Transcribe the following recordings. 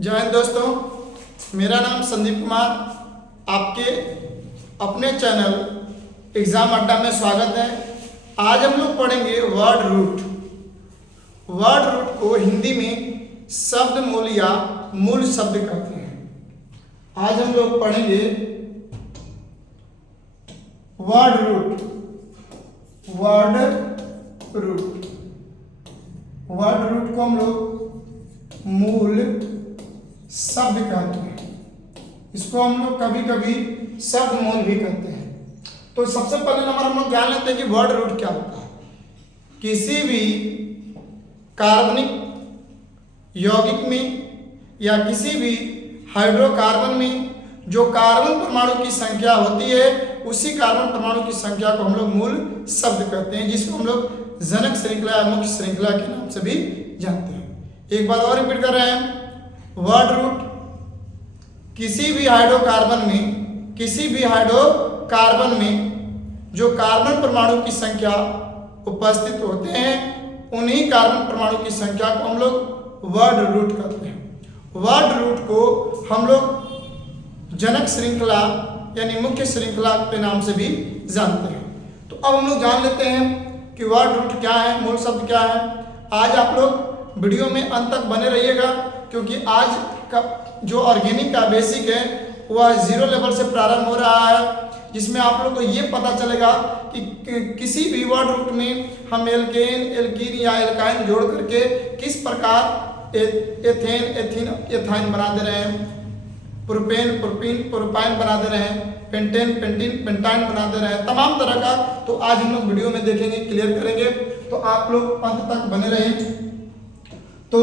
जय हिंद दोस्तों, मेरा नाम संदीप कुमार। आपके अपने चैनल एग्ज़ाम अड्डा में स्वागत है। आज हम लोग पढ़ेंगे वर्ड रूट। वर्ड रूट को हिंदी में शब्द मूल या मूल शब्द कहते हैं। आज हम लोग पढ़ेंगे word root. Word root word root को हम लोग मूल शब्द कहते हैं। इसको हम लोग कभी कभी शब्द मूल भी कहते हैं। तो सबसे पहले नंबर हम लोग जान लेते हैं कि वर्ड रूट क्या होता है। किसी भी कार्बनिक यौगिक में या किसी भी हाइड्रोकार्बन में जो कार्बन परमाणु की संख्या होती है, उसी कार्बन परमाणु की संख्या को हम लोग मूल शब्द कहते हैं, जिसको हम लोग जनक श्रृंखला या मुख्य श्रृंखला के नाम से भी जानते हैं। एक बार और रिपीट कर रहे हैं। वर्ड रूट किसी भी हाइड्रोकार्बन में जो कार्बन परमाणु की संख्या उपस्थित होते हैं, उन्हीं कार्बन परमाणु की संख्या को हम लोग वर्ड रूट कहते हैं। वर्ड रूट को हम लोग जनक श्रृंखला यानी मुख्य श्रृंखला के नाम से भी जानते हैं। तो अब हम लोग जान लेते हैं कि वर्ड रूट क्या है, मूल शब्द क्या है। आज आप लोग वीडियो में अंत तक बने रहिएगा, क्योंकि आज का जो ऑर्गेनिक का बेसिक है वह 0 लेवल से प्रारंभ हो रहा है, जिसमें आप लोग को ये पता चलेगा कि किसी भी वर्ड रूट में हम एल्केन, एल्कीन या एल्काइन जोड़ करके किस प्रकार एथेन, एथीन, एथाइन बना दे रहे हैं, प्रोपेन, प्रोपीन, प्रोपाइन बना दे रहे हैं, पेंटेन, पेंटीन, पेंटाइन बना दे रहे हैं, तमाम तरह का। तो आज हम लोग वीडियो में देखेंगे, क्लियर करेंगे। तो आप लोग अंत तक बने रहें। तो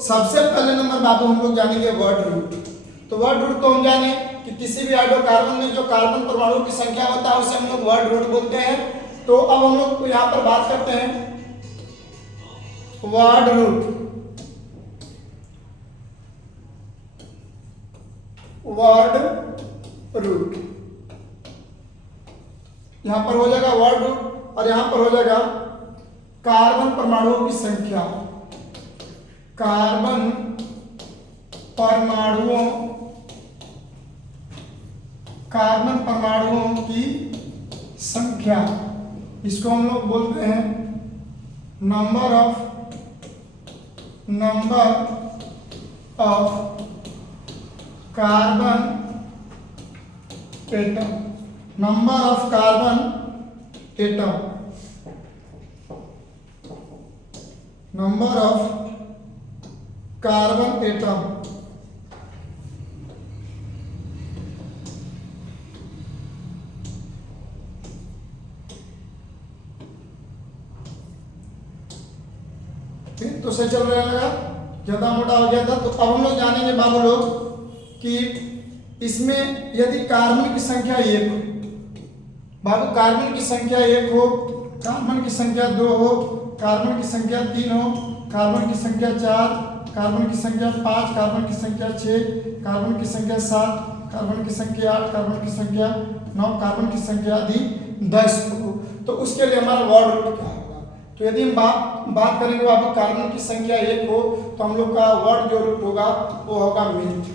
सबसे पहले नंबर बाबू हम लोग जानेंगे वर्ड रूट। तो वर्ड रूट तो हम जाने कि किसी भी हाइड्रोकार्बन में जो कार्बन परमाणु की संख्या होता है, उसे हम लोग वर्ड रूट बोलते हैं। तो अब हम लोग यहाँ पर बात करते हैं वर्ड रूट। वर्ड रूट यहां पर हो जाएगा वर्ड रूट, और यहां पर हो जाएगा कार्बन परमाणुओं की संख्या। कार्बन परमाणुओं की संख्या, इसको हम लोग बोलते हैं number of carbon atom. Number of carbon atom, number of carbon atom. तो सही चल रहा है, ज्यादा मोटा हो गया था। तो अब हम लोग जानेंगे बाबू लोग कि इसमें यदि कार्बन की संख्या 1 हो, बाबू कार्बन की संख्या 1 हो, कार्बन की संख्या 2 हो, कार्बन की संख्या 3 हो, कार्बन की संख्या 4, कार्बन की संख्या 5, कार्बन की संख्या 6, कार्बन की संख्या 7, कार्बन की संख्या 8, कार्बन की संख्या 9, कार्बन की संख्या आदि 10 हो, तो उसके लिए हमारा वर्ड रूट क्या होगा। तो यदि हम बात करेंगे बाबू कार्बन की संख्या 1 हो, तो हम लोग का वर्ड जो रूट होगा वो होगा मेथ।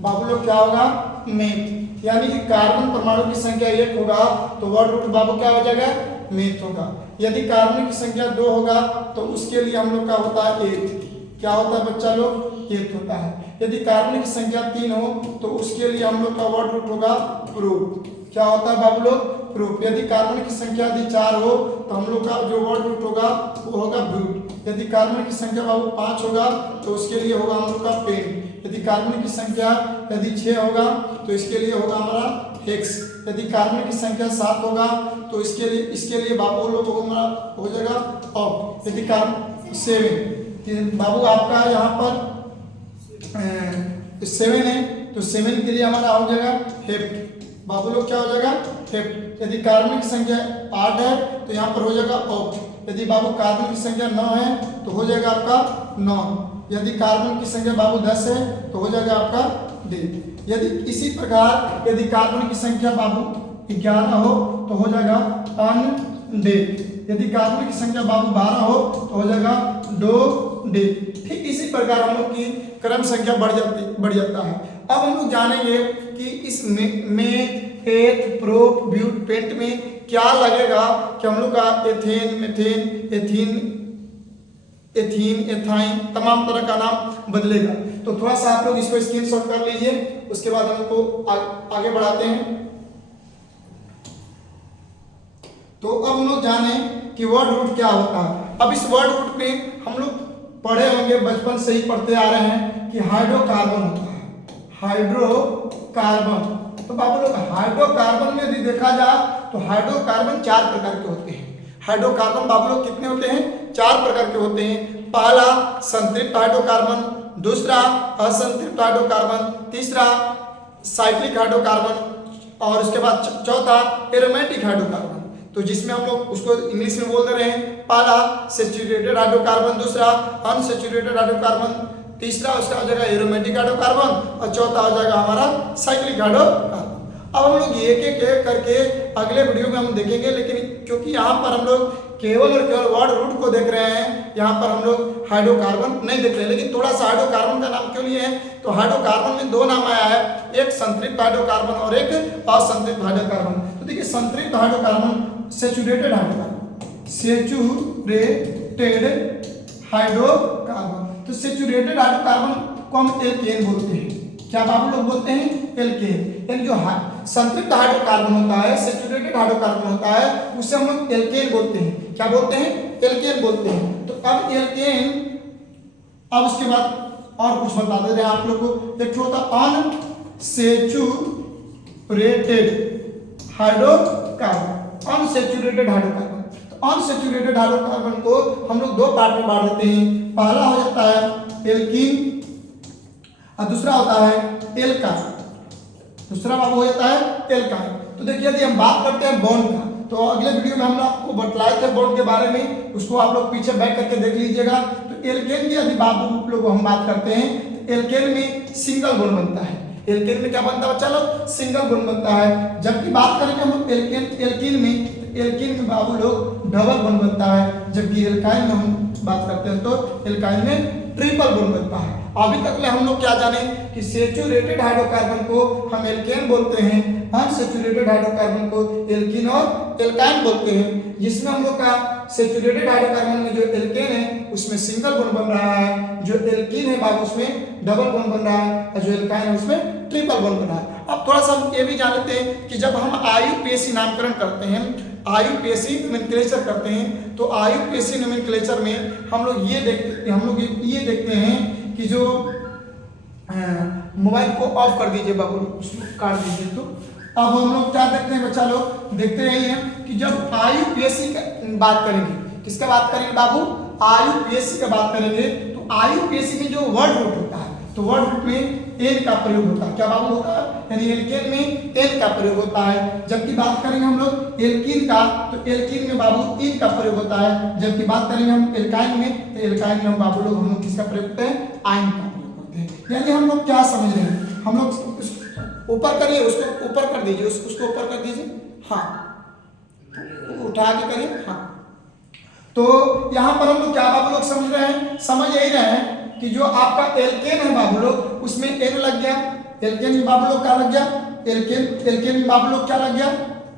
बाबू लोग क्या होगा, मेथ। यानी कि कार्बन परमाणु की संख्या 1 होगा तो वर्ड रूट बाबू क्या हो जाएगा, मेथ होगा। यदि कार्बन की संख्या 2 होगा तो उसके लिए हम लोग का होता है एथ। क्या होता है बच्चा लोग, एथ होता है। यदि कार्बन की संख्या 3 हो तो उसके लिए हम लोग का वर्ड रूट होगा प्रूफ। क्या होता है बाबू लोग, प्रूफ। यदि कार्बन की संख्या यदि 4 हो तो हम लोग का जो वर्ड रूट होगा वो होगा ब्यूट। यदि कार्बन की संख्या बाबू 5 होगा तो उसके लिए होगा हम लोग का पेन। यदि कार्बन की संख्या यदि 6 होगा तो इसके लिए होगा हमारा हेक्स। यदि कार्बन की संख्या 7 होगा तो इसके लिए बाबू लोग हो जाएगा ऑप। यदि कार्बन 7 बाबू आपका यहाँ पर 7 है तो 7 के लिए हमारा हो जाएगा हेप्ट। बाबू लोग क्या हो जाएगा, हेप्ट। यदि कार्बन की संख्या 8 है तो यहाँ पर हो जाएगा ऑक्ट। यदि बाबू कार्बन की संख्या 9 है तो हो जाएगा आपका नॉन। यदि कार्बन की संख्या बाबू 10 है तो हो जाएगा आपका डेट। यदि इसी प्रकार यदि कार्बन की संख्या बाबू 11 हो तो हो जाएगा अनडेट। यदि कार्बन की संख्या बाबू 12 हो तो हो जाएगा डो डे। ठीक इसी प्रकार हम लोग की क्रम संख्या बढ़ जाता है। अब हम लोग जानेंगे कि इस मेथ, एथ, प्रोप, ब्यूट, पेंट में क्या लगेगा कि हम लोग का एथेन, मेथेन, एथीन, एथाइन तमाम तरह का नाम बदलेगा। तो थोड़ा सा आप लोग इसको स्क्रीनशॉट कर लीजिए, उसके बाद हम लोग को आगे बढ़ाते हैं। तो अब हम लोग जाने कि वर्ड रूट क्या होता है। अब इस वर्ड रूट में हम लोग पढ़े होंगे, बचपन से ही पढ़ते आ रहे हैं कि हाइड्रोकार्बन होता है, हाइड्रोकार्बन। तो बाबू लोग हाइड्रोकार्बन में यदि देखा जाए तो हाइड्रोकार्बन 4 प्रकार के होते हैं। हाइड्रोकार्बन बाबू लोग कितने होते हैं? 4 प्रकार के होते हैं। पहला संतृप्त हाइड्रोकार्बन, दूसरा असंतृप्त हाइड्रोकार्बन, तीसरा साइक्लिक हाइड्रोकार्बन और उसके बाद चौथा एरोमेटिक हाइड्रोकार्बन। तो जिसमें हम लोग उसको इंग्लिश में बोल दे रहे हैं, पहला सैचुरेटेड हाइड्रोकार्बन, दूसरा अनसैचुरेटेड हाइड्रोकार्बन, तीसरा उसका हो जाएगा एरोमेटिक हाइड्रोकार्बन और चौथा हो जाएगा हमारा साइक्लिक हाइड्रोकार्बन। अब हम लोग एक एक करके अगले वीडियो में हम देखेंगे, लेकिन क्योंकि यहाँ पर हम लोग केवल और केवल वर्ड रूट को देख रहे हैं, यहाँ पर हम लोग हाइड्रोकार्बन नहीं देख रहे हैं। लेकिन थोड़ा सा हाइड्रोकार्बन का नाम क्यों लिए हैं? तो हाइड्रोकार्बन में 2 नाम आया है, एक संतृप्त हाइड्रोकार्बन और एक असंतृप्त हाइड्रोकार्बन। तो देखिए संतृप्त hydrocarbon saturated hydrocarbon, saturated hydrocarbon. तो सैचुरेटेड हाइड्रोकार्बन को हम एल्केन बोलते हैं। क्या बाबू लोग बोलते हैं? एल्केन। यानी जो संतृप्त हाइड्रोकार्बन होता है, सैचुरेटेड हाइड्रोकार्बन होता है, उसे हम लोग एल्केन बोलते हैं। क्या बोलते हैं? एल्केन बोलते हैं। तो अब एल्केन, अब उसके बाद और कुछ बता दे रहे हैं आप लोग को। एक होता अनसैचुरेटेड हाइड्रोकार्बन, अनसैचुरेटेड हाइड्रोकार्बन। तो अनसैचुरेटेड हाइड्रोकार्बन को हम लोग 2 पार्ट में बांट देते हैं। पहला हो जाता है एल्कीन और दूसरा होता है एल्काइन। दूसरा बाबू हो जाता है एल्काइन। तो देखिए यदि हम बात करते हैं बॉन्ड का, तो अगले वीडियो में हम आपको बतलाए थे बॉन्ड के बारे में, उसको आप लोग पीछे बैक करके देख लीजिएगा। तो एल्केन की यदि बाबू लोग हम बात करते हैं, तो एल्केन में सिंगल बॉन्ड बनता है। एल्केन में क्या बनता है बच्चा लोग? सिंगल बॉन्ड बनता है। जबकि बात करेंगे हम एल्कीन में, एल्कीन में बाबू लोग डबल बॉन्ड बनता है। जबकि एल्काइन में हम बात करते हैं तो एल्काइन में ट्रिपल बॉन्ड बनता है। अभी तक ले हम लोग क्या जाने कि सैचुरेटेड हाइड्रोकार्बन को हम एल्केन बोलते हैं, अनसैचुरेटेड हाइड्रोकार्बन को एल्कीन और एल्काइन बोलते हैं। जिसमें हम लोग का सैचुरेटेड हाइड्रोकार्बन में जो एल्केन है उसमें सिंगल बॉन्ड बन रहा है, जो एल्कीन है बाबू उसमें डबल बॉन्ड बन रहा है और जो एल्काइन है उसमें ट्रिपल बॉन्ड बन रहा है। अब थोड़ा सा हम ये भी जान लेते हैं कि जब हम आयुपेसी नामकरण करते हैं, आयुपेसी नोमेनक्लेचर करते हैं, तो आयुपेसी नोमेनक्लेचर में हम लोग ये देखते हैं कि जो मोबाइल को ऑफ कर दीजिए बाबू, उसको काट दीजिए। तो अब हम लोग क्या देखते हैं बच्चा लोग? देखते यही हैं कि जब आयुपेसी का बात करेंगे, किसका बात करेंगे बाबू? आयुपेसी का बात करेंगे। तो आयुपेसी में जो वर्ड रूट होता है, तो वर्ड रूट में एन का प्रयोग होता है। क्या बाबू होता है? यानी एल्केन में एन का प्रयोग होता है। जबकि बात करेंगे हम लोग एल्कीन का, तो एल्कीन में बाबू इन का प्रयोग होता है। जबकि बात करेंगे हम एल्काइन में, तो एल्काइन में हम बाबू लोग हम लोग किसका प्रयोग करते हैं? आइन का प्रयोग करते हैं। यानी हम लोग क्या समझ रहे हैं? हम लोग ऊपर करिए, उसको ऊपर कर दीजिए, उसको ऊपर कर दीजिए, हाँ उठा के करिए, हाँ। तो यहाँ पर हम लोग क्या बाबू लोग समझ रहे हैं? समझ यही रहे हैं कि जो आपका एल्केन है बाबू लोग, उसमें एन लग गया। एल्केन में बाबू लोग क्या लग गया? एल्केन में बाबू लोग क्या लग गया?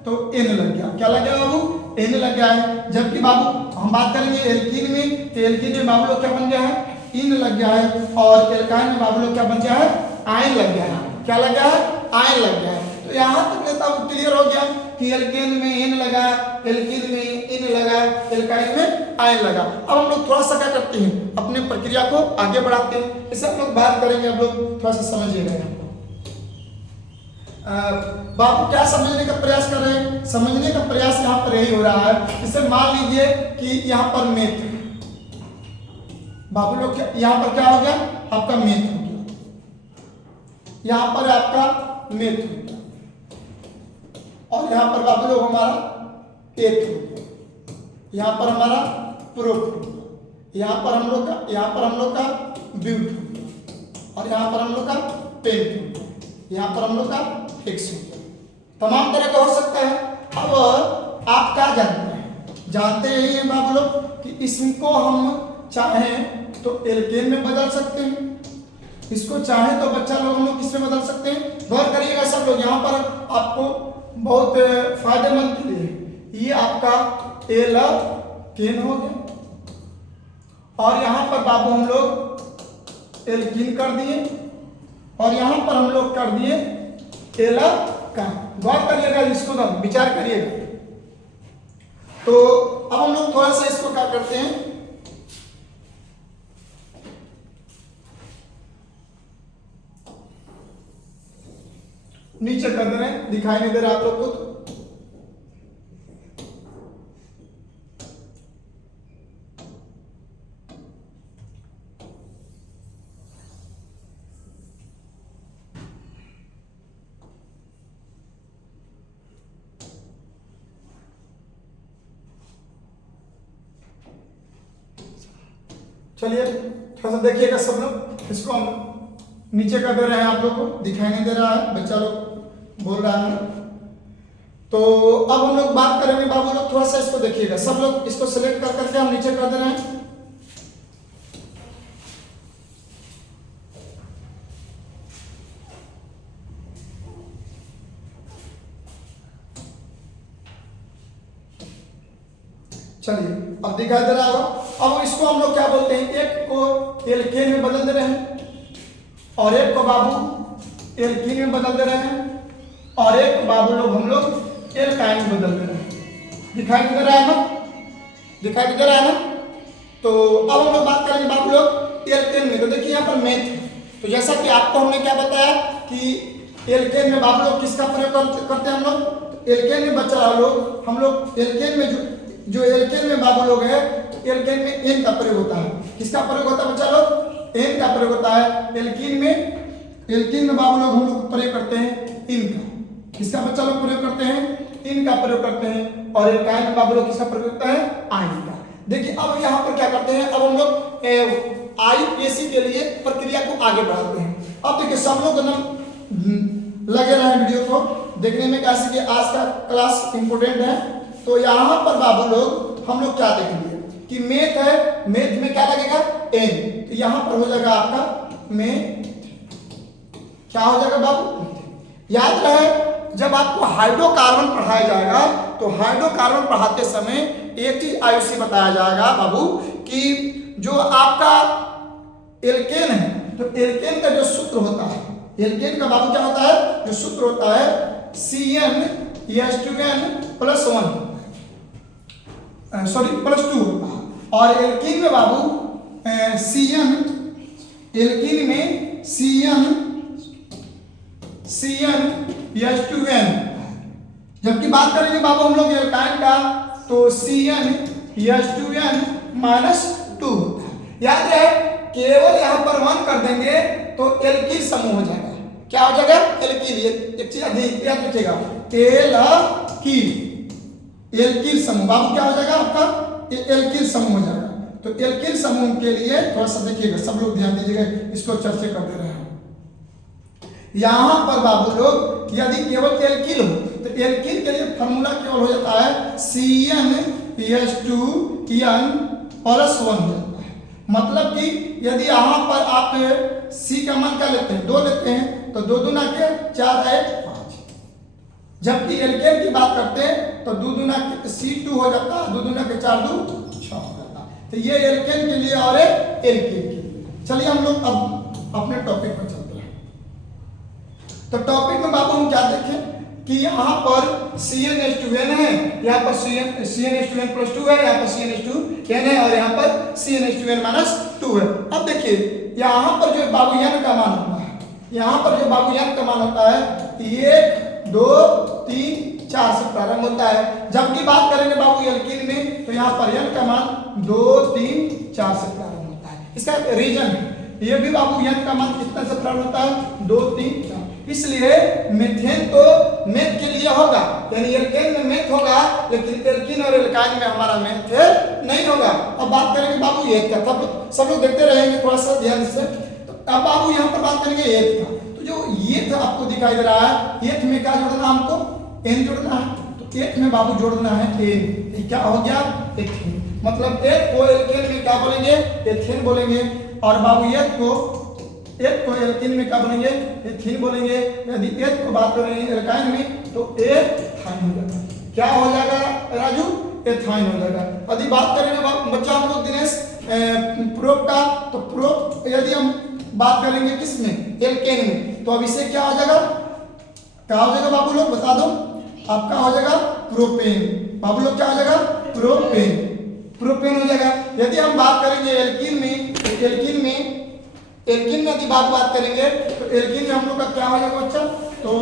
तो एन लग गया। क्या लग गया बाबू? एन लग गया है। जबकि बाबू हम बात करेंगे एल्कीन में, तो एल्कीन में बाबू लोग क्या बन गया है? इन लग गया है। और एल्काइन में बाबू लोग क्या बन गया है? आयन लग गया है। क्या लग गया है? आयन लग गया है। तो यहाँ तक लेता हूँ क्लियर हो गया कि एल्केन में एन लगा, एल्कीन में इन लगा, एल्काइन में आयन लगा। अब हम लोग थोड़ा सा क्या करते हैं? अपने प्रक्रिया को आगे बढ़ाते हैं। इसे हम लोग बात करेंगे, आप लोग थोड़ा सा समझिएगा। बाबू क्या समझने का प्रयास कर रहे हैं? समझने का प्रयास यहाँ पर यही हो रहा है। इसे मान लीजिए कि यहाँ पर मेथ, बाबू लोग यहाँ पर क्या हो गया? आपका मेथ हो गया, यहाँ पर आपका मेथ हो गया, और यहाँ पर बाबू लोग हमारा एथ हो गया, यहाँ पर हमारा प्रोप हो गया, यहाँ पर हम लोग का ब्यूट हो गया, और यहाँ पर हम लोग का पेंट हो गया, यहाँ पर हम लोग का फिक्स हो गया। तमाम तरह का हो सकता है। अब आप क्या जानते हैं? जानते यही हैं बाबू लोग कि इसको हम चाहें तो एल्केन में बदल सकते हैं, इसको चाहे तो बच्चा लोग हम लोग किसमें बदल सकते हैं। गौर करिएगा सब लोग, यहाँ पर आपको बहुत फायदेमंद के लिए ये आपका एल्केन हो गया और यहाँ पर बाबू हम लोग एल्कीन कर दिए और यहाँ पर हम लोग कर दिए एल्कान। गौर करिएगा, इसको ना विचार करिएगा। तो अब हम लोग थोड़ा सा इसको क्या करते हैं, नीचे कर दे रहे हैं, दिखाई नहीं दे रहा आप लोग को। चलिए थोड़ा सा देखिएगा सब लोग, इसको हम नीचे कर दे रहे हैं, आप लोग को दिखाई नहीं दे रहा है, बच्चा लोग बोल रहा है। तो अब हम लोग बात करेंगे बाबू लोग, थोड़ा सा इसको देखिएगा सब लोग, इसको सिलेक्ट कर करके हम नीचे कर दे रहे हैं। चलिए अब दिखाई दे रहा होगा। अब इसको हम लोग क्या बोलते हैं, एक को एल्केन में बदल दे रहे हैं और एक को बाबू एल्कीन में बदल दे रहे हैं और एक को बाबू लोग हम लोग एल्काइन में बदल दे रहे हैं। दिखाई दे रहा है ना, दिखाई दे रहा है ना। तो अब हम लोग बात करेंगे बाबू लोग एल्केन में। तो देखिए यहाँ पर मेथ है, तो जैसा कि आपको हमने क्या बताया कि एल्केन में बाबू लोग किसका प्रयोग करते हैं हम लोग, एल्केन में बच्चा लोग हम लोग एल्केन में जो एल्केन में बाबू लोग है, एल्केन में एन का प्रयोग होता है। किसका प्रयोग होता है बच्चा लोग, एन का प्रयोग होता है। एल्कीन में बाबू लोग हम लोग प्रयोग करते हैं इन का। किसका बच्चा लोग प्रयोग करते हैं, इन का प्रयोग करते हैं। और एल्काइन में बाबू लोग किसका प्रयोग करता है, आइन का। देखिए अब यहाँ पर क्या करते हैं, अब हम लोग आईपीएससी के लिए प्रक्रिया को आगे बढ़ाते हैं। अब देखिए सब लोग एकदम लगे रहे वीडियो को देखने में, कैसे कि आज का क्लास इंपोर्टेंट है। तो यहाँ पर बाबू लोग हम लोग क्या देखेंगे कि मेथ है, मेथ में क्या लगेगा एन, तो यहाँ पर हो जाएगा आपका मेथ। क्या हो जाएगा बाबू, याद रहे जब आपको हाइड्रोकार्बन पढ़ाया जाएगा तो हाइड्रोकार्बन पढ़ाते समय एक चीज आयुषी बताया जाएगा बाबू कि जो आपका एल्केन है, तो एल्केन का जो सूत्र होता है, एल्केन का बाबू क्या होता है, जो सूत्र होता है CnH2n+1 +2 होता है। और एल्कीन में बाबू एल्कीन में CnH2n। जबकि बात करेंगे बाबू हम लोग एल्काइन का तो CnH2n -2 होता है। याद रहे केवल यहाँ पर 1 कर देंगे तो एल्कीन समूह हो जाएगा। क्या हो जाएगा, एल्कीन। एक चीज अधिक याद रखिएगा, एल्कीन समूह बाबू क्या हो जाएगा आपका, एल्कीन समूह हो जाएगा। तो एल्कीन समूह के लिए थोड़ा सा देखिएगा सब लोग, ध्यान दीजिएगा, इसको चर्चा कर दे रहे हैं। यहां पर बाबू लोग यदि केवल एल्कीन हो तो एल्कीन के लिए फॉर्मूला केवल हो जाता है CnH2n+1 हो जाता है। मतलब कि यदि यहां पर आप C का मान क्या लेते हैं, 2 लेते हैं, तो 2 दूना के 4 है 5। जबकि एल्केन की बात करते हैं तो 2 दूना C2 हो जाता है, 2 दूना के 4 2 6 हो जाता है। तो ये एल्केन के लिए और एल्कीन के लिए। चलिए हम लोग अब अपने टॉपिक पर चलते हैं। तो टॉपिक में बाबू हम क्या देखें कि यहाँ पर CnH2n है, यहाँ पर CnH2n+2 है, यहाँ पर CnH2n है और यहाँ पर CnH2n-2 है। अब देखिए यहाँ पर जो बाबू n का मान होता है, यहाँ पर जो बाबू n का मान होता है 1 2 3 4 से प्रारंभ होता है। जबकि बात करेंगे बाबू एल्कीन में तो यहाँ पर n का मान 2 3 4 से प्रारंभ होता है। इसका रीजन है, ये भी बाबू n का मान कितना से प्रारंभ होता है, 2 3 4। इसलिए मीथेन तो मेथ के लिए होगा, यानी एल्केन में मेथ होगा, लेकिन एल्कीन और एल्काइन में हमारा मेथ नहीं होगा। अब बात करेंगे बाबू एथ का, तब सब लोग देखते रहेंगे थोड़ा सा ध्यान से। तो अब बाबू यहाँ पर बात करेंगे एथ का। तो जो एथ आपको दिखाई दे रहा है, एथ में क्या जोड़ना हमको, एन जोड़ना है। तो एथ में बाबू जोड़ना है एन, क्या हो गया एथेन। मतलब एक को एल्केन में क्या बोलेंगे, एथेन बोलेंगे। और बाबू एक को एल्केन में क्या बोलेंगे, एथीन बोलेंगे। यदि एक को बात करेंगे एल्काइन में तो एथाइन हो जाएगा। क्या हो जाएगा राजू, एथाइन हो जाएगा। यदि बात करेंगे बच्चा हम लोग दिनेश प्रोप का, तो प्रोप यदि हम बात करेंगे किसमें, एल्केन में, तो अब इसे क्या हो जाएगा, क्या हो जाएगा बाबू लोग बता दो, आपका हो जाएगा प्रोपेन। बाबू लोग क्या हो जाएगा, प्रोपेन, प्रोपेन हो जाएगा। यदि हम बात करेंगे एल्कीन में, तो एल्कीन में यदि बात करेंगे तो एल्कीन में हम लोग का क्या हो जाएगा बच्चा, तो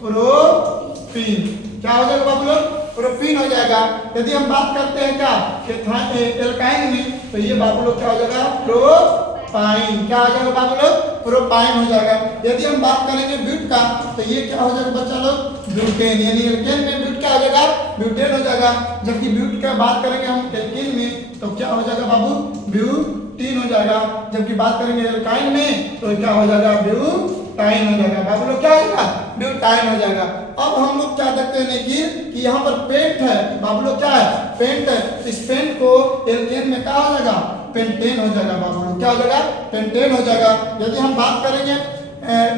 प्रोपीन। क्या हो जाएगा बाबू लोग, प्रोपीन हो जाएगा। यदि हम बात करते हैं क्या एल्काइन में, तो ये बाबू लोग क्या हो जाएगा, प्रोपाइन। क्या हो जाएगा बाबू लोग, प्रोपाइन हो जाएगा। यदि हम बात करेंगे ब्यूट का, तो ये क्या हो जाएगा बच्चा लोग, ब्यूटेन। यानी एल्केन में ब्यूट क्या हो जाएगा, ब्यूटेन हो जाएगा। जबकि ब्यूट का बात करेंगे हम एल्कीन में, तो क्या हो जाएगा बाबू, ब्यूटीन हो जाएगा। जबकि बात करेंगे एल्काइन में, तो क्या हो जाएगा, ब्यूटाइन हो जाएगा। बाबू लोग क्या हो जाएगा, ब्यूटाइन हो जाएगा। अब हम लोग क्या देखते हैं कि यहाँ पर पेंट है, बाबू लोग क्या है, पेंट है। इस पेंट को एल्केन में क्या हो जाएगा, पेंटेन हो जाएगा। बाबू लोग क्या हो जाएगा, पेंटेन हो जाएगा। यदि हम बात करेंगे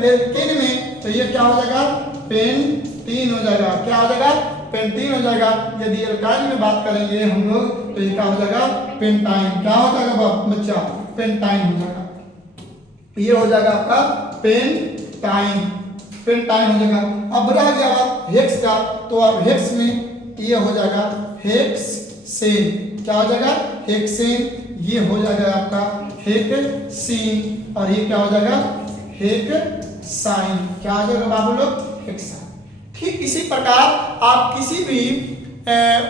एल्केन में, तो ये क्या हो जाएगा, पेंटीन हो जाएगा। क्या हो जाएगा, पेंटीन हो जाएगा। यदि एल्काइन में बात करेंगे हम लोग, तो ये क्या हो जाएगा, पेंटाइन। क्या हो जाएगा बच्चा, पेंटाइन हो जाएगा। ये हो जाएगा आपका पेंटाइन, पेंटाइन हो जाएगा। अब रह गया बात हेक्स का, तो अब हेक्स में ये हो जाएगा हेक्सेन। क्या हो जाएगा, हेक्सेन। ये हो जाएगा आपका हेक्सीन, और ये क्या हो जाएगा, हेक्साइन। क्या हो जाएगा बाबू लोग, हेक्साइन। ठीक इसी प्रकार आप किसी भी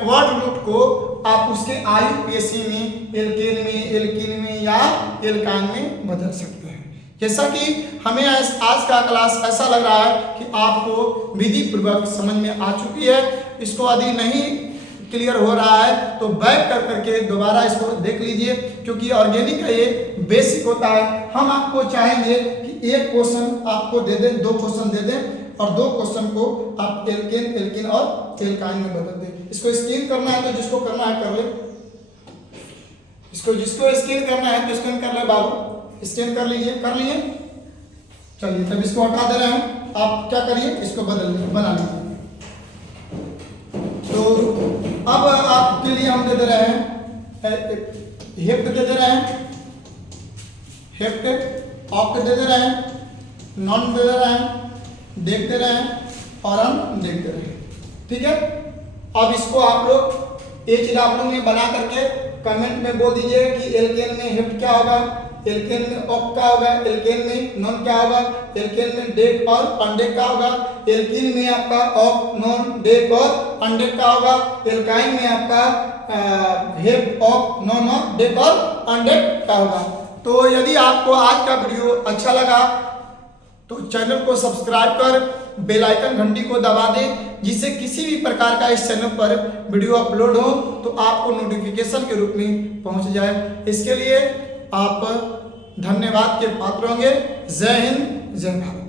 वर्ड रूट को आप उसके आईयूपीएसी में, एल्कीन में या एल्काइन में बदल सकते हैं। जैसा कि हमें आज का क्लास ऐसा लग रहा है कि आपको विधि पूर्वक समझ में आ चुकी है। इसको यदि नहीं क्लियर हो रहा है तो बैक कर करके दोबारा इसको देख लीजिए, क्योंकि ऑर्गेनिक का ये बेसिक होता है। हम आपको चाहेंगे कि एक क्वेश्चन आपको दे दें, 2 क्वेश्चन दे दें, और 2 क्वेश्चन को आप एल्कीन और एल्काइन में बदल दें। इसको स्कैन करना है तो जिसको करना है कर ले, जिसको स्कैन करना है तो स्कैन कर ले बाबू, स्कैन कर लीजिए, कर लिए। चलिए तब इसको हटा दे रहे हैं, आप क्या करिए, इसको बना लीजिए। तो अब आपके लिए हम दे दे रहे हैं हेप्ट दे दे रहे हैं, हेप्ट ऑक्ट दे दे रहे हैं, नॉन दे दे रहे हैं, देख दे रहे हैं, और हम देख दे रहे हैं। ठीक है, अब इसको आप लोग HW में बना करके कमेंट में बोल दीजिए कि एल्केन में हेप्ट क्या होगा, एल्केन में ऑक्ट क्या होगा, एल्केन में नॉन क्या होगा, एल्केन में डेक और अनडेक क्या होगा, एल्कीन में आपका ऑक्ट, नॉन, डेक और अनडेक क्या होगा, एल्काइन में आपका हेप्ट, ऑक्ट, नॉन और डेक और अनडेक क्या होगा। तो यदि आपको आज का वीडियो अच्छा लगा तो चैनल को सब्सक्राइब कर बेल आइकन घंटी को दबा दें, जिससे किसी भी प्रकार का इस चैनल पर वीडियो अपलोड हो तो आपको नोटिफिकेशन के रूप में पहुंच जाए। इसके लिए आप धन्यवाद के पात्र होंगे। जय हिंद, जय भारत।